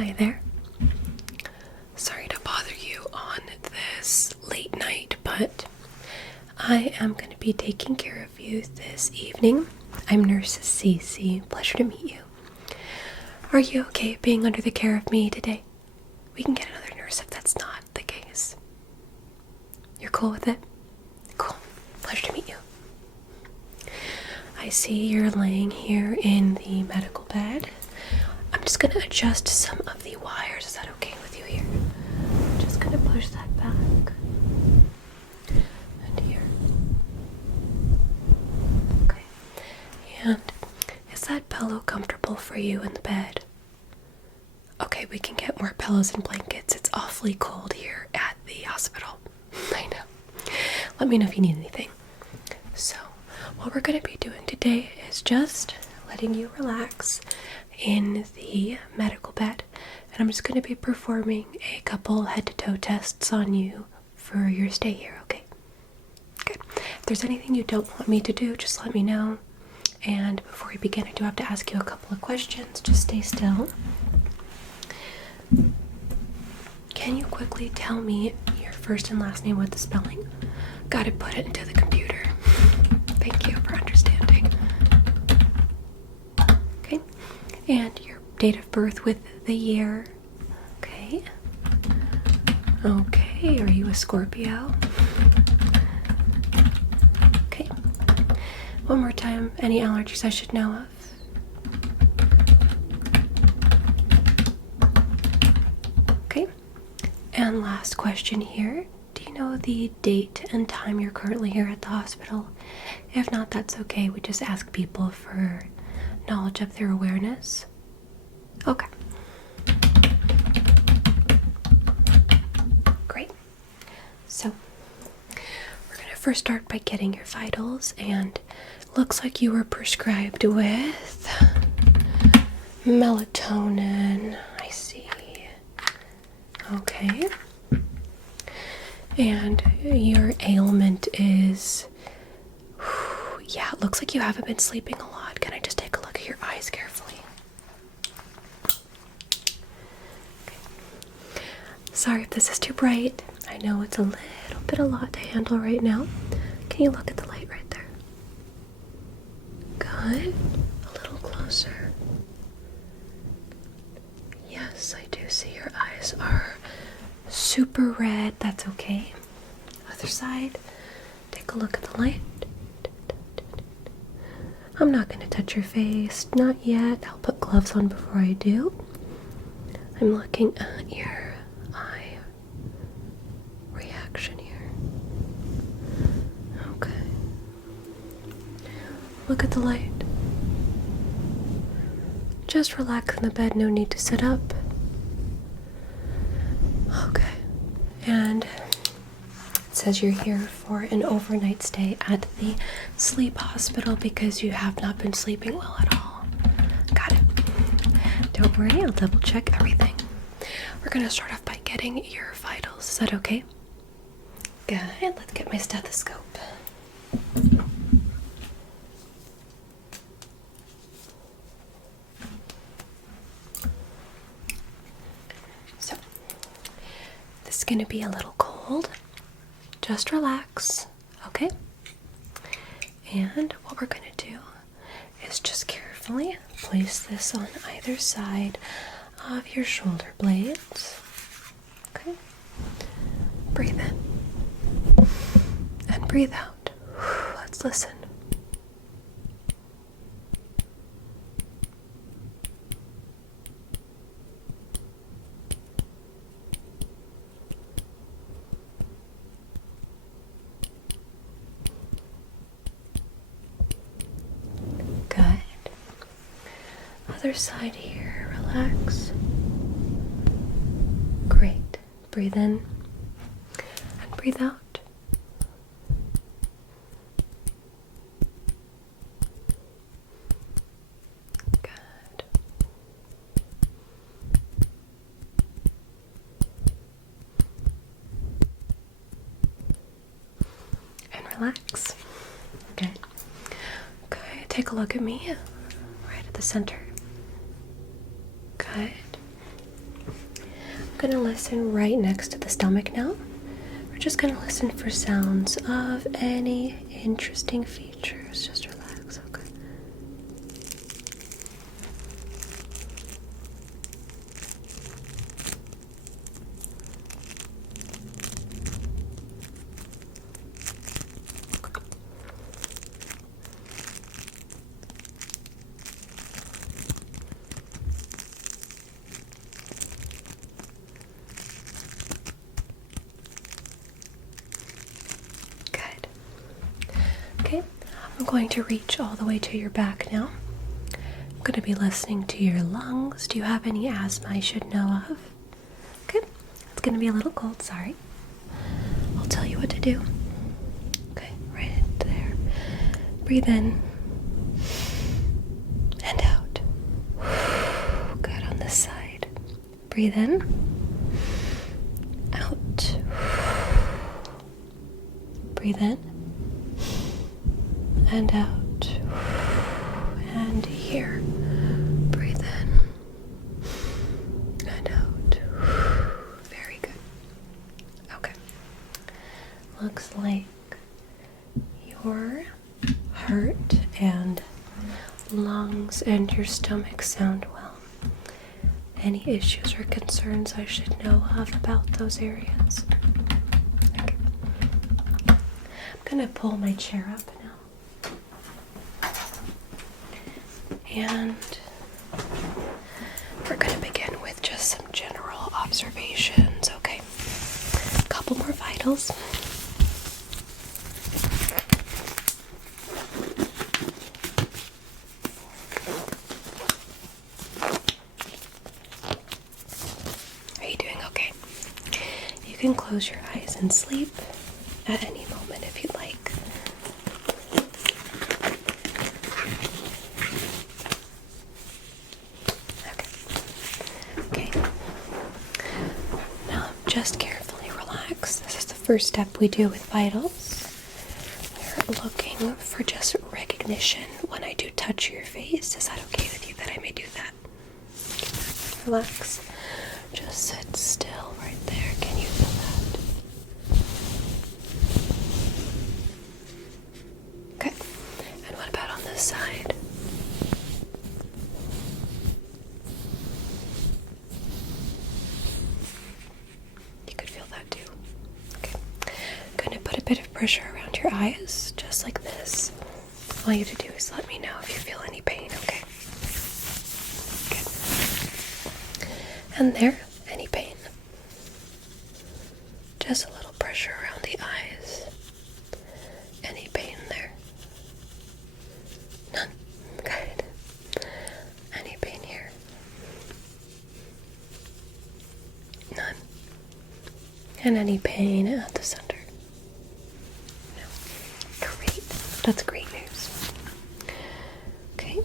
Hi there. Sorry to bother you on this late night, but I am going to be taking care of you this evening. I'm Nurse Cece. Pleasure to meet you. Are you okay being under the care of me today? We can get another nurse if that's not the case. You're cool with it? Cool. Pleasure to meet you. I see you're laying here in the medical bed. I'm just going to adjust some of the wires. Is that okay with you here? I'm just going to push that back. And here. Okay. And is that pillow comfortable for you in the bed? Okay, we can get more pillows and blankets. It's awfully cold here at the hospital. I know. Let me know if you need anything. So, what we're going to be doing today is just letting you relax in the medical bed, and I'm just going to be performing a couple head-to-toe tests on you for your stay here, okay? Good. If there's anything you don't want me to do, just let me know. And before we begin, I do have to ask you a couple of questions. Just stay still. Can you quickly tell me your first and last name with the spelling? Gotta put it into the computer. Thank you for understanding. Okay. And your date of birth with the year. Okay. Okay, are you a Scorpio? Okay. One more time, any allergies I should know of? Okay. And last question here. Do you know the date and time you're currently here at the hospital? If not, that's okay. We just ask people for knowledge of their awareness. Okay. Great. So, we're going to first start by getting your vitals, and looks like you were prescribed with melatonin. I see. Okay. And your ailment is... yeah, it looks like you haven't been sleeping a lot. Can I just take a look at your eyes carefully? Okay. Sorry if this is too bright. I know it's a little bit a lot to handle right now. Can you look at the light right there? Good. A little closer. Yes, I do see your eyes are super red. That's okay. Other side. Take a look at the light. I'm not going to touch your face. Not yet. I'll put gloves on before I do. I'm looking at your eye reaction here. Okay. Look at the light. Just relax in the bed. No need to sit up. Okay. And it says you're here for an overnight stay at the sleep hospital because you have not been sleeping well at all. Got it. Don't worry, I'll double check everything. We're going to start off by getting your vitals. Is that okay? Good. Let's get my stethoscope. So, this is going to be a little cold. Just relax, okay? And what we're going to do is just carefully place this on either side of your shoulder blades. Okay? Breathe in and breathe out. Let's listen. Other side here, relax. Great. Breathe in and breathe out. Good. And relax. Good. Okay, take a look at me. Right at the center. Good. going to listen right next to the stomach now. We're just going to listen for sounds of any interesting features. Just relax, okay? Okay, I'm going to reach all the way to your back now. I'm going to be listening to your lungs. Do you have any asthma I should know of? Okay, it's going to be a little cold, sorry. I'll tell you what to do. Okay, right there. Breathe in and out. Good on this side. Breathe in, out. Breathe in and out, and here. Breathe in and out. Very good. Okay. Looks like your heart and lungs and your stomach sound well. Any issues or concerns I should know of about those areas? Okay. I'm gonna pull my chair up now. And we're going to begin with just some general observations, okay? A couple more vitals. Are you doing okay? You can close your eyes and sleep at any moment if you'd like. Just carefully relax. This is the first step we do with vitals. We're looking for just recognition when I do touch your face. Is that okay with you that I may do that? Relax. Just sit still right there. Can you feel that? Okay. And what about on this side? Put a bit of pressure around your eyes, just like this. All you have to do is let me know if you feel any pain, okay? Good. And there, any pain? Just a little pressure around the eyes. Any pain there? None. Good. Any pain here? None. And any pain at the center? That's great news. Okay.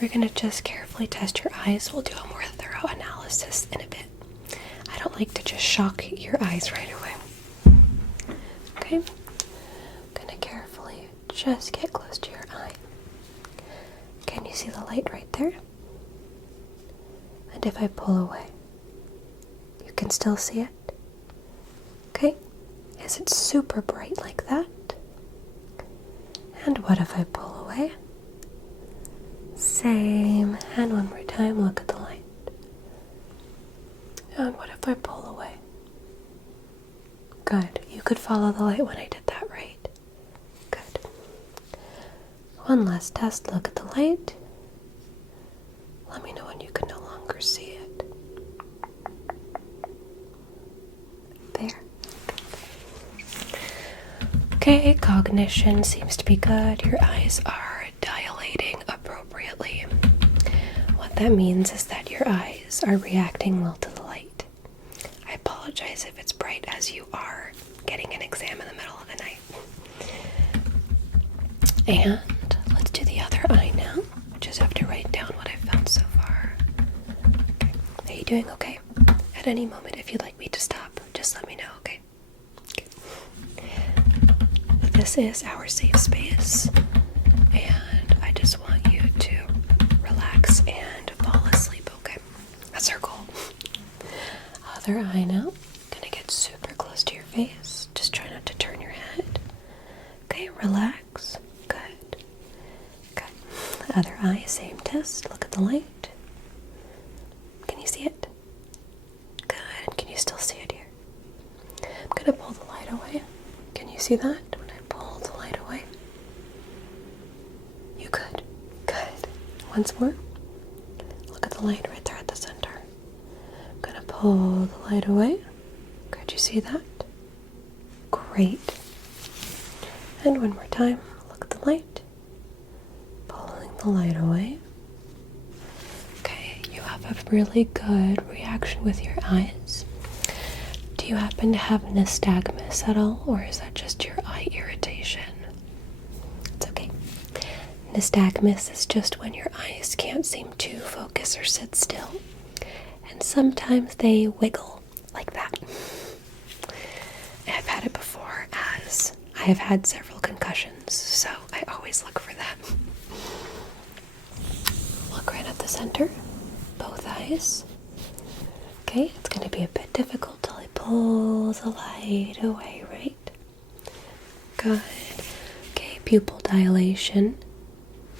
We're going to just carefully test your eyes. We'll do a more thorough analysis in a bit. I don't like to just shock your eyes right away. Okay. I'm going to carefully just get close to your eye. Can you see the light right there? And if I pull away, you can still see it? Okay. Is it super bright like that? And what if I pull away? Same. And one more time, look at the light. And what if I pull away? Good. You could follow the light when I did that, right? Good. One last test. Look at the light. Let me know when you can no longer see it. There. Okay, cognition seems to be good. Your eyes are dilating appropriately. What that means is that your eyes are reacting well to the light. I apologize if it's bright as you are getting an exam in the middle of the night. And let's do the other eye now. I just have to write down what I've found so far. Okay. Are you doing okay? At any moment, if you'd like me to stop, just let me know, okay? This is our safe space, and I just want you to relax and fall asleep, okay? That's our goal. other eye now. Gonna get super close to your face. Just try not to turn your head. Okay, relax. Good. Good. Other eye, same test. Look at the light. Can you see it? Good. Can you still see it here? I'm gonna pull the light away. Can you see that when I pull the light away? You could. Good. Once more. Look at the light right there at the center. I'm gonna pull the light away. Could you see that? Great. And one more time. Look at the light. Pulling the light away. Okay, you have a really good reaction with your eyes. Do you happen to have nystagmus at all, or is that just your eye irritation? It's okay. Nystagmus is just when your eyes can't seem to focus or sit still, and sometimes they wiggle like that. I've had it before, as I have had several concussions, so I always look for that. Look right at the center, both eyes. Okay, it's going to be a bit difficult till I pull the light away, right? Good. Okay, pupil dilation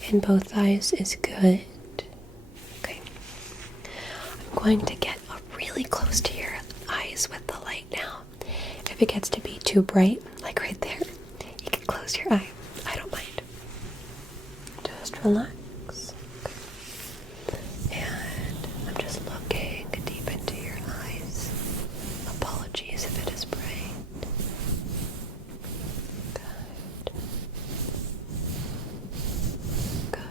in both eyes is good. Okay. I'm going to get really close to your eyes with the light now. If it gets to be too bright, like right there, you can close your eye. I don't mind. Just relax. And I'm just looking deep into your eyes. Apologies if it is bright. Good. Good.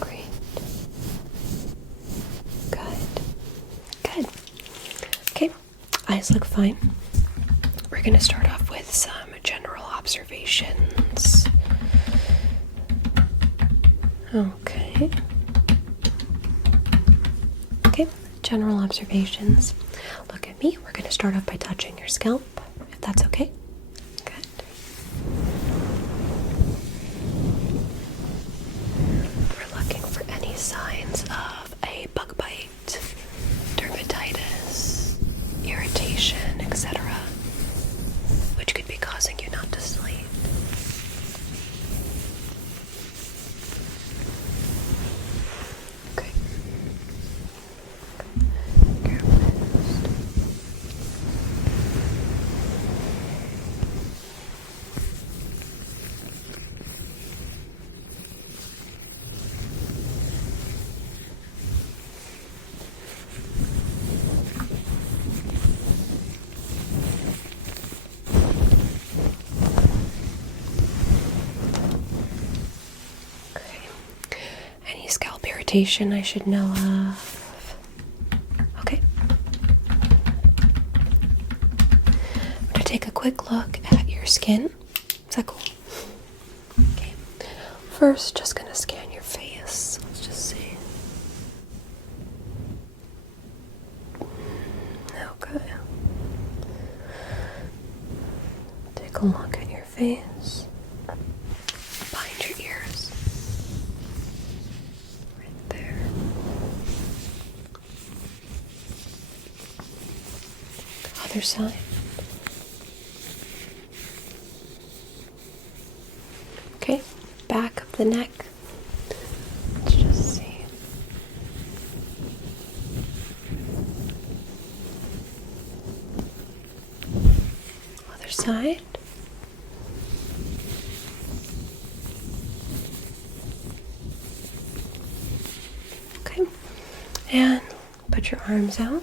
Great. Good. Good. Okay, eyes look fine. We're going to start off with some general observations. Okay. Okay, general observations. Look at me. We're going to start off by touching your scalp, if that's okay. Good. We're looking for any signs of a bug bite, dermatitis, irritation, etc., which could be causing you not to sleep. Okay. Your wrist. Any scalp irritation I should know of? Okay. I'm going to take a quick look at your skin. Is that cool? Okay. First, just going to scan your face. Let's just see. Okay. Take a look at your face. Behind your ears. Right there. Other side. Okay, back of the neck. Let's just see. Other side. Okay, and put your arms out.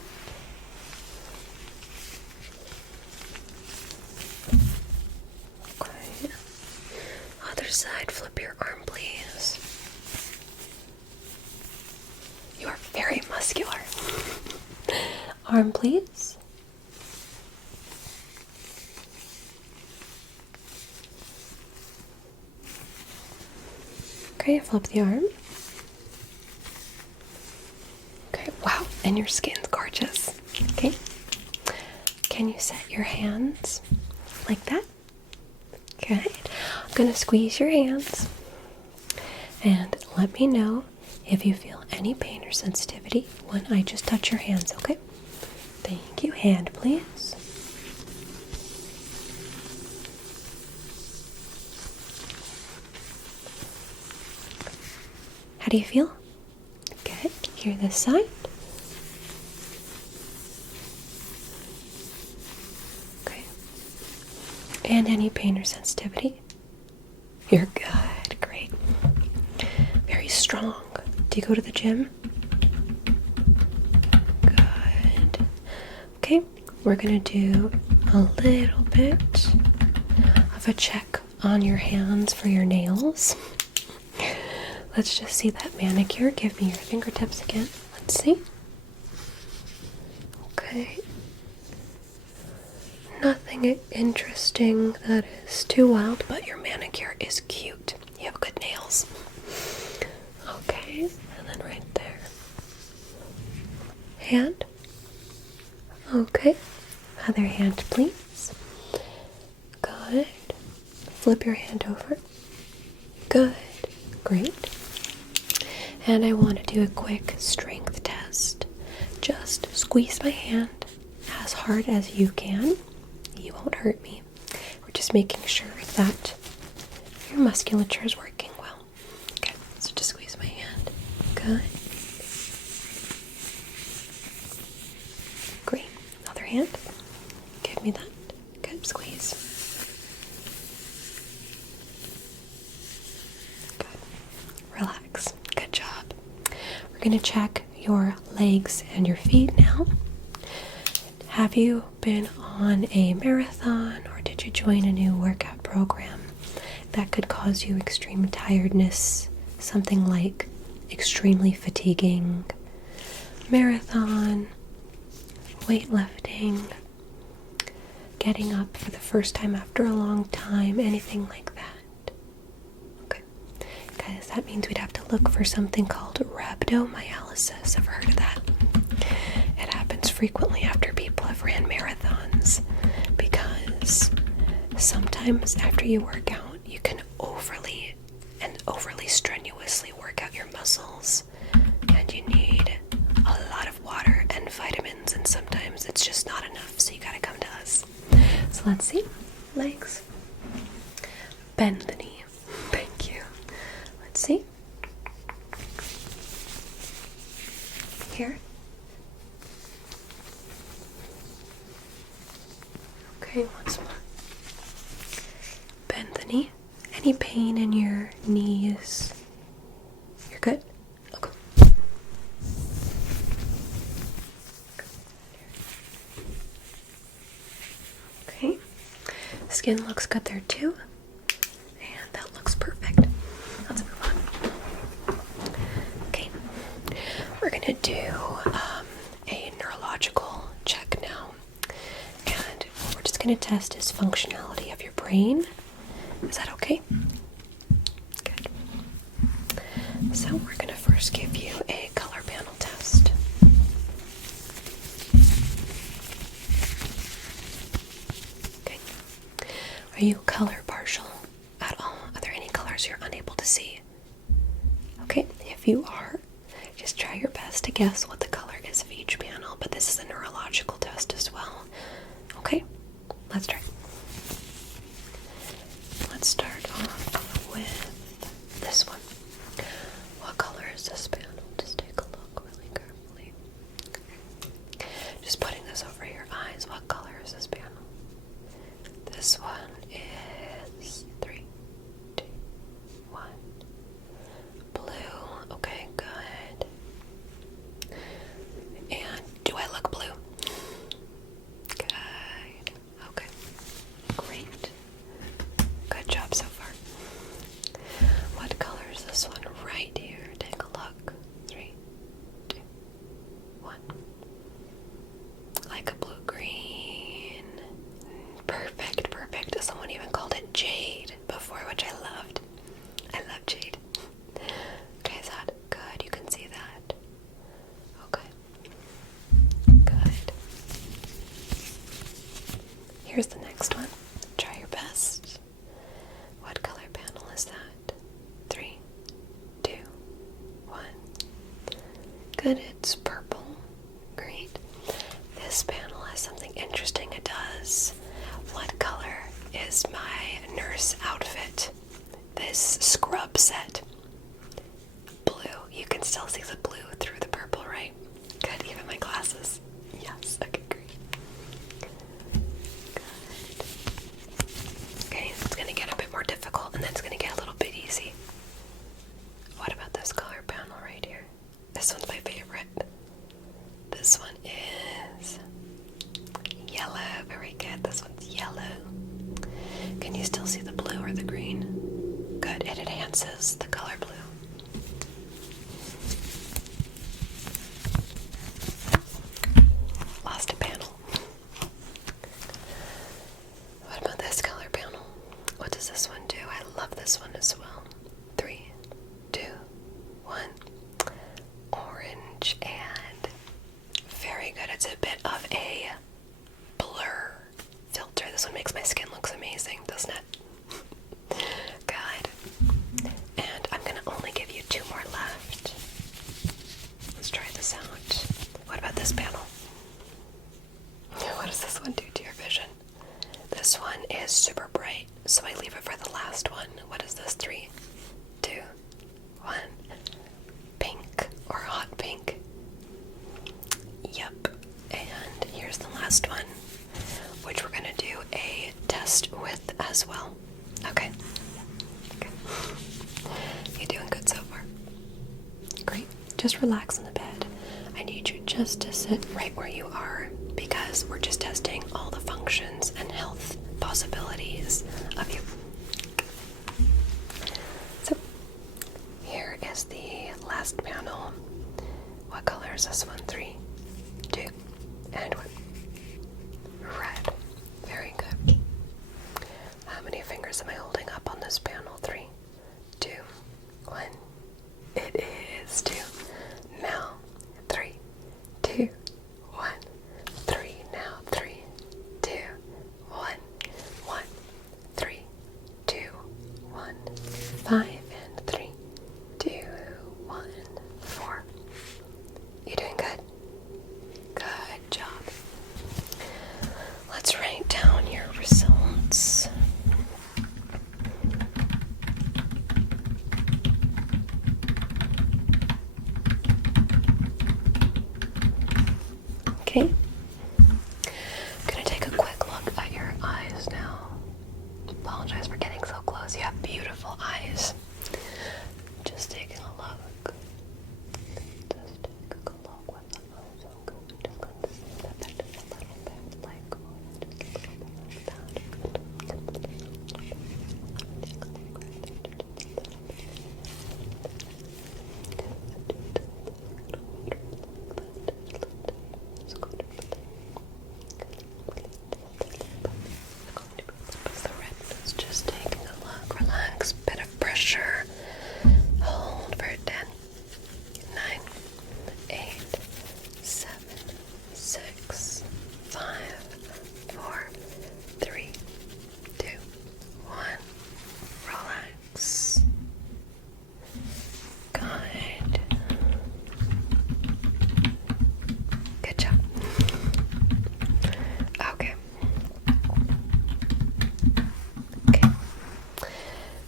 Okay, other side, flip your arm, please. You are very muscular. Arm, please. Okay, flip the arm. Okay, wow, and your skin's gorgeous. Okay, can you set your hands like that? Good. I'm gonna squeeze your hands and let me know if you feel any pain or sensitivity when I just touch your hands, okay? Thank you. Hand, please. How do you feel? Good. Here, this side. Okay. And any pain or sensitivity? You're good. Great. Very strong. Do you go to the gym? Good. Okay. We're going to do a little bit of a check on your hands for your nails. Let's just see that manicure. Give me your fingertips again. Let's see. Okay. Nothing interesting that is too wild, but your manicure is cute. You have good nails. Okay, and then right there. Hand. Okay. Other hand, please. Good. Flip your hand over. Good. Great. And I want to do a quick strength test. Just squeeze my hand as hard as you can. You won't hurt me. We're just making sure that your musculature is working well. Okay, so just squeeze my hand. Good. Great. Other hand. Give me that. Good. Squeeze. Good. Relax. Good job. We're going to check your legs and your feet now. Have you been on a marathon or did you join a new workout program that could cause you extreme tiredness? Something like extremely fatiguing marathon, weightlifting, getting up for the first time after a long time, anything like that? Okay, guys, that means we'd have to look for something called rhabdomyolysis. Ever heard of that? It happens frequently after people have ran marathons because sometimes after you work out, you can overly strenuously work out your muscles, and you need a lot of water and vitamins, and sometimes it's just not enough, so you gotta come to us. So let's see. Legs. Bend the knee. Thank you. Let's see. Here. Okay, once more. Bend the knee. Any pain in your knees? You're good? Okay. Okay. Skin looks good there too. And that looks perfect. Let's move on. Okay. We're gonna do a neurological check now. And we're just going to test his functionality of your brain. Is that okay? Good. So we're going to first give you a color panel test. Okay. Are you color partial at all? Are there any colors you're unable to see? Okay, if you are, just try your best to guess what the color is of each panel, but this is a neurological test as well. Okay, let's try. Let's start off with this one. What color is this panel? Just take a look really carefully. Just putting this over your eyes. What color is this panel? This one is 3, 2, 1. Blue. Okay, good. And do I look blue? Good. Okay. Great. Good job so far. Good, it's purple. Great. This panel has something interesting it does. What color is my nurse outfit? This scrub set. Blue. You can still see the blue through the purple, right? Good, even my glasses. Yes, okay, great. Good. Okay, it's gonna get a bit more difficult and then it's gonna get a little bit easy. What about this color panel right here? This one's my favorite. This one is yellow. Very good. This one's yellow. Can you still see the blue or the green? Good. It enhances the color blue. Lost a panel. What about this color panel? What does this one do? I love this one as well. 3, 2, 1. Orange and very good. It's a bit of a blur filter. This one makes my skin look amazing, doesn't it? Good. And I'm gonna only give you 2 more left. Let's try this out. What about this panel? What does this one do to your vision? This one is super bright, so I leave it for the last one. What is this? 3, 2, 1. Pink or hot pink. Yep. And here's the last one, which we're gonna do a test with as well. Okay. Okay. You're doing good so far. Great. Just relax in the bed. I need you just to sit right where you are because we're just testing all the functions and health possibilities of you. So, here is the last panel. What color is this one? 3, 2, and 1. Red. Very good. How many fingers am I holding up on this panel? 3, 2, 1. It is 2. Now, 3, 2, 1. 3. Now, 3, 2, 1. 1, 3, 2, 1. 5 and 3, 2, 1, 4. You doing good? Good job. Let's write down your results. Okay. I'm gonna take a quick look at your eyes now. Apologize for getting so close. You have beautiful eyes. Just taking a look. Just take a look with the eyes. I'm going to conceal that just a little bit, like just a little bit like that. Take a look right there, just a little bit. The redness, just taking a look. Relax, bit of pressure. Hold for 10, 9, 8, 7, 6, 5, 4, 3, 2, 1. Relax. Good. Good job. Okay. Okay.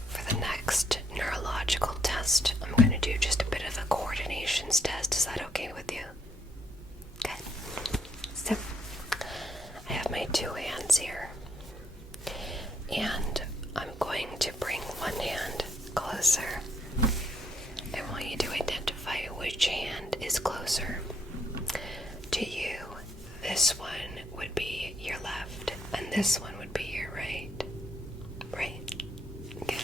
For the next neurological test, I'm going to do just a bit of a coordinations test. Is that okay with you? Good. So, I have my 2 hands here. And I'm going to bring one hand closer. I want you to identify which hand is closer to you. This one would be your left, and this one would be your right. Right? Good.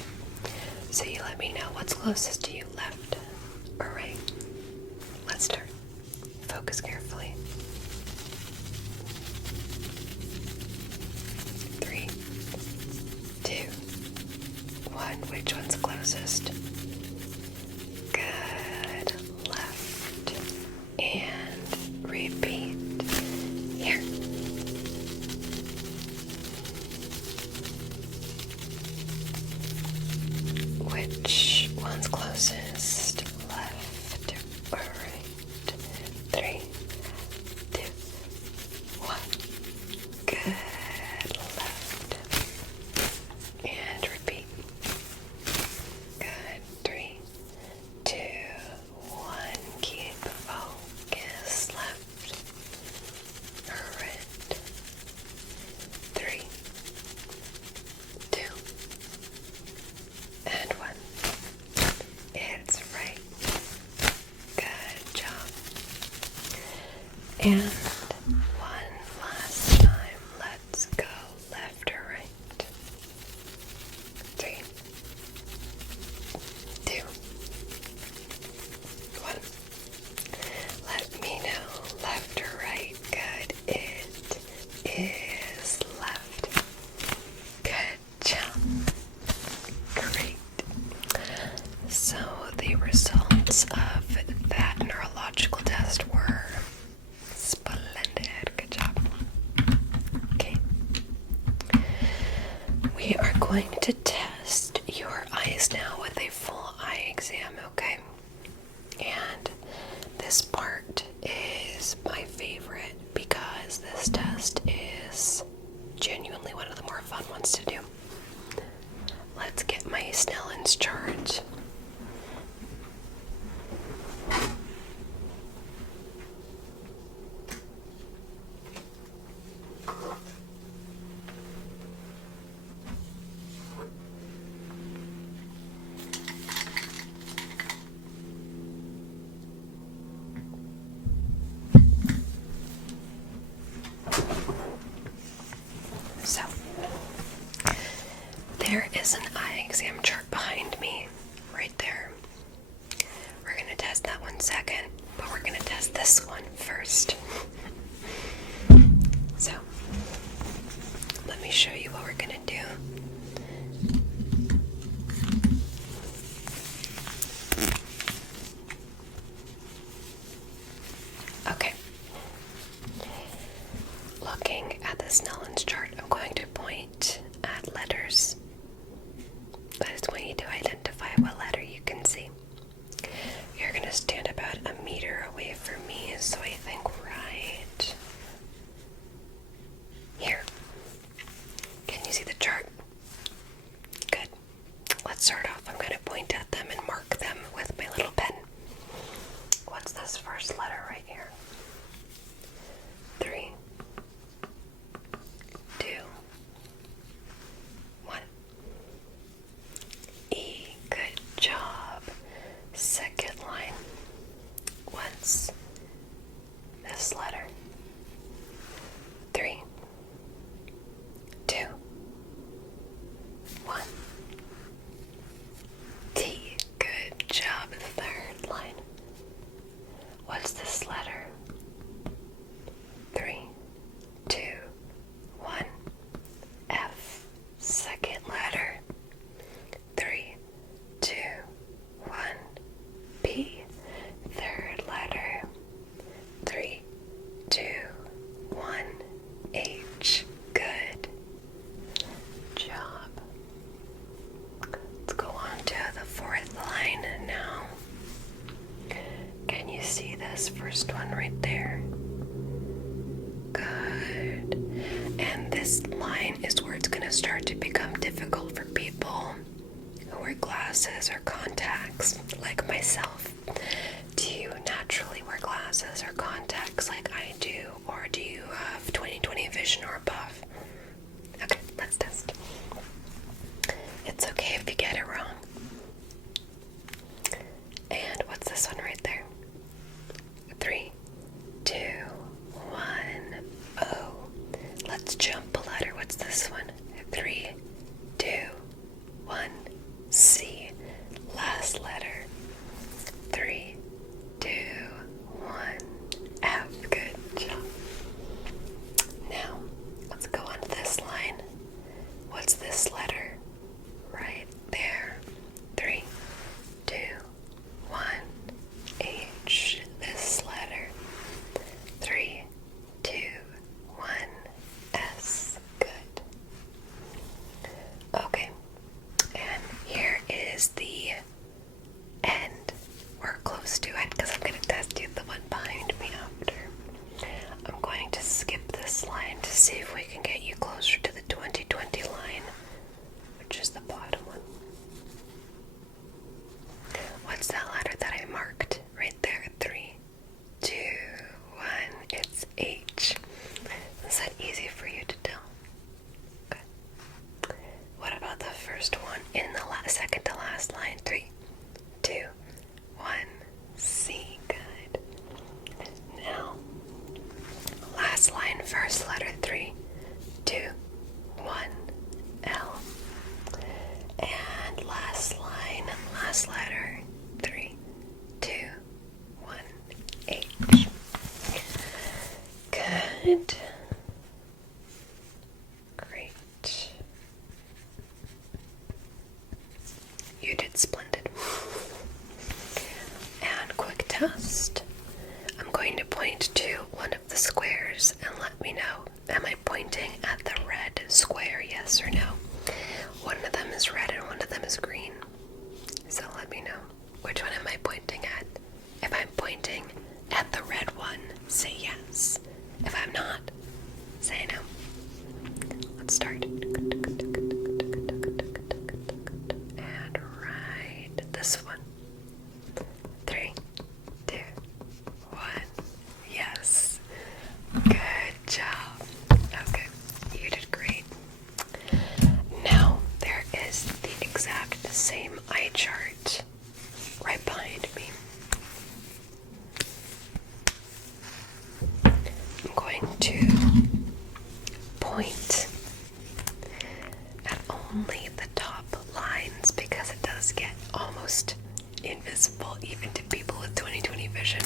So you let me know what's closest to you, left or right. Let's start. Focus carefully. 3, 2, 1. Which one's closest? Good. Left. And repeat. Here. Which one's closest? Left or right? So the results of that neurological test were splendid. Good job. Okay. We are going to test your eyes now with a full eye exam, okay? And this part is my favorite because this test is genuinely one of the more fun ones to do. Let's get my Snellen's chart. So, there is an eye exam chart behind me, right there. We're going to test that one second, but we're going to test this one first. So, let me show you what we're going to do. Okay. Looking at the Snellen's chart, I'm going to point at letters. I just want you to identify what letter you can see. You're going to stand about a meter away from me, so I think right here. Can you see the chart? Good. Let's start off. I'm going to point at them and mark them with my little pen. What's this first letter right here? 3, 2, 1. E. Good job. Second line. What's this letter? 3, 2, 1. T. Good job. Third line. What's this letter? 3, 2, 1. F. Second letter. 3, 2, 1. P. Third letter. 3, 2, 1. H. Good job. Let's go on to the fourth line now. Can you see this first one right there? Good. And this line is where it's going to start to become difficult for people who wear glasses or contacts, like myself. Do you naturally wear glasses or contacts like I do, or do you have 20/20 vision or above? Okay, let's test. It's okay if you get it wrong. And what's this one right there? 3, 2, 1. O. Let's jump a letter. What's this one? 3, 2, 1. C. Last letter. 3, 2, 1. F. Good job. Now, let's go on to this line. What's this letter? Right there. test. I'm going to point to one of the squares and let me know. Am I pointing at the red square, yes or no? One of them is red and one of them is green. So let me know. Which one am I pointing at? If I'm pointing at the red one, say yes. If I'm not, say no. Let's start. And right this one. 3, 2, 1. Yes. Good job. Okay, you did great. Now there is the exact same eye chart right behind me. I'm going to point at only the top lines because it does get almost invisible even to people with 20/20 vision.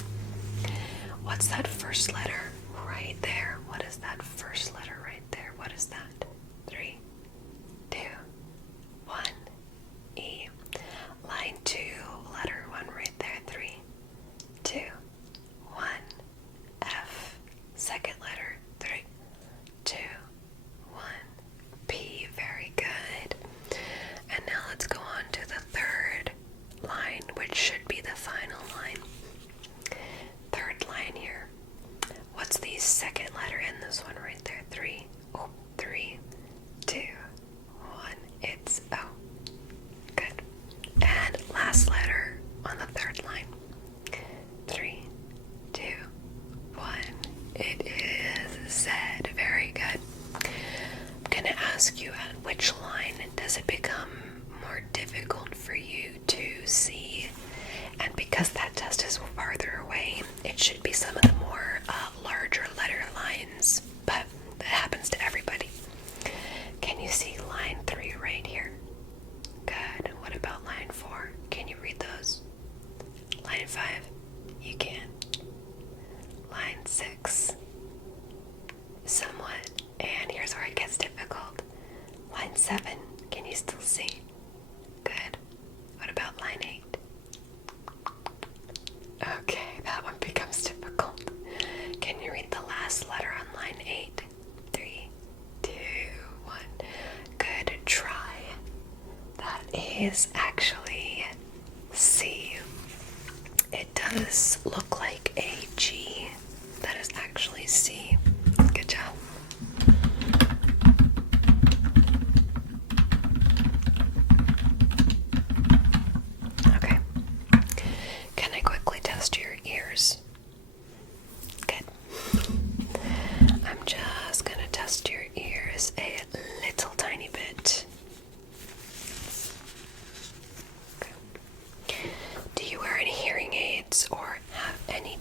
What's that first letter right there? What is that first letter right there? What is that? 3, 2, 1. E. Line 2, letter 1 right there. 3, 2, 1. F. Second letter. 3, 2, 1. P. Very good. And now let's go on to the third line, which should be the final line. Third line here. What's the second letter in this one right there? 3, 2, 1. It's O. Good. And last letter on the third line. 3, 2, 1. It is Z. Very good. I'm going to ask you at which line does it become more difficult for you to see? And because that test is farther away, it should be some of the more larger letter lines, but that happens to everybody. Can you see line 3 right here? Good. What about line 4? Can you read those? Line 5? You can. Line 6? Somewhat. And here's where it gets difficult. Line 7? Can you still see? Good. What about line 8? Okay, that one becomes difficult. Can you read the last letter on line 8? 3, 2, 1. Good try. That is actually C. It does look like a G. That is actually C. Good job. Okay. Can I quickly test your ears? Good. I'm just gonna test your ears a little tiny bit. Okay. Do you wear any hearing aids or have any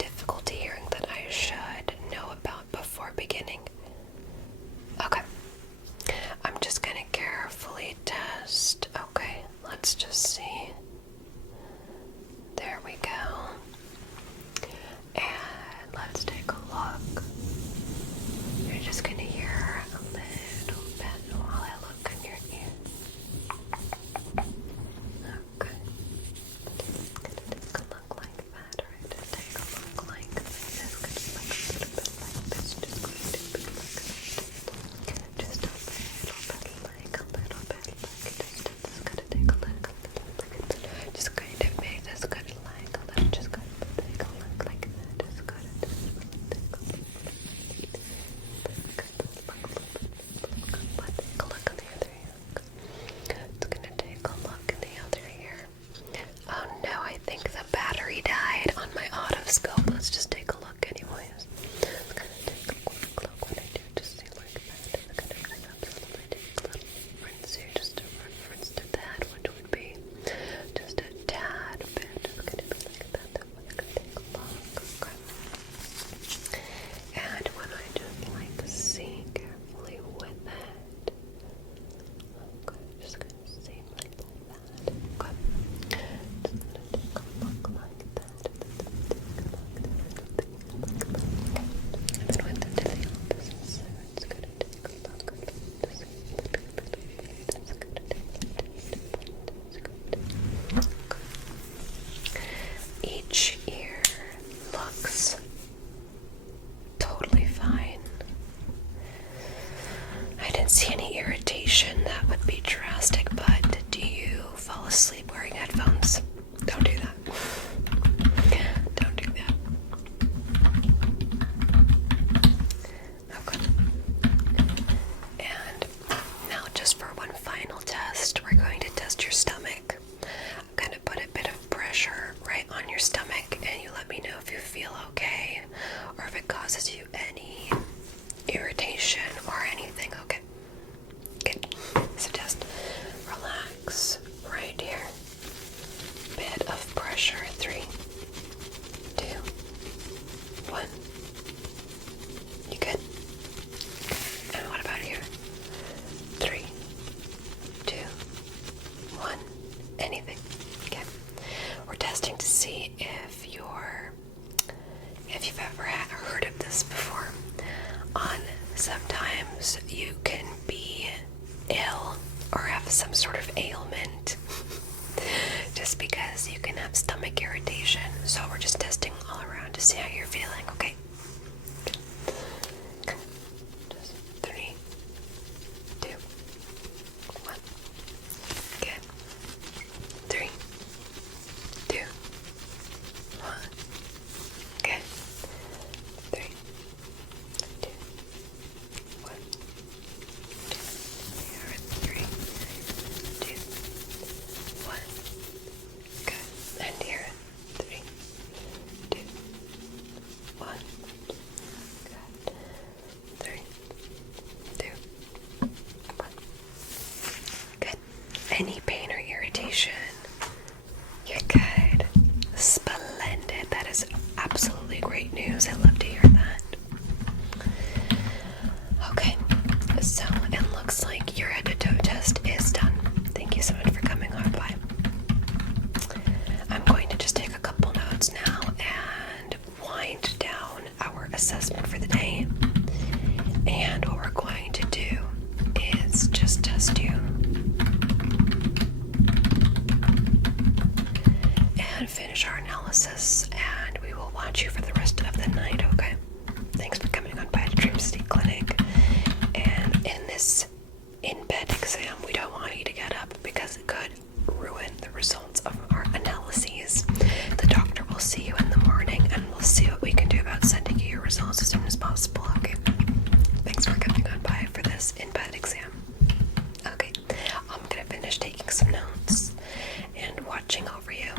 see if you've ever heard of this before. Sometimes you can be ill or have some sort of ailment just because you can have stomach irritation. So we're just testing all around to see how you're feeling, okay? Just 3, 2, 1. Good. 3, 2, 1. Good. 3, 2, 1. 3, 2, 1. Good. And here. 3, 2, 1. Good. 3, 2, 1. Good. Any pain or irritation? You're good. Splendid. That is absolutely great news. I love to hear that. Okay, so it looks like your head-to-toe test is done. Thank you so much for coming on by. I'm going to just take a couple notes now and wind down our assessment for the day. And what we're going to do is just test you and finish our analysis, and we will watch you for the rest of the night, okay? Thanks for coming on by the Dream City Clinic. And in this in-bed exam, we don't want you to get up because it could ruin the results of our analyses. The doctor will see you in the morning, and we'll see what we can do about sending you your results as soon as possible, okay? Thanks for coming on by for this in-bed exam. Okay, I'm gonna finish taking some notes and watching over you.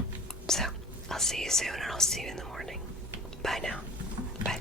So, I'll see you soon, and I'll see you in the morning. Bye now. Bye.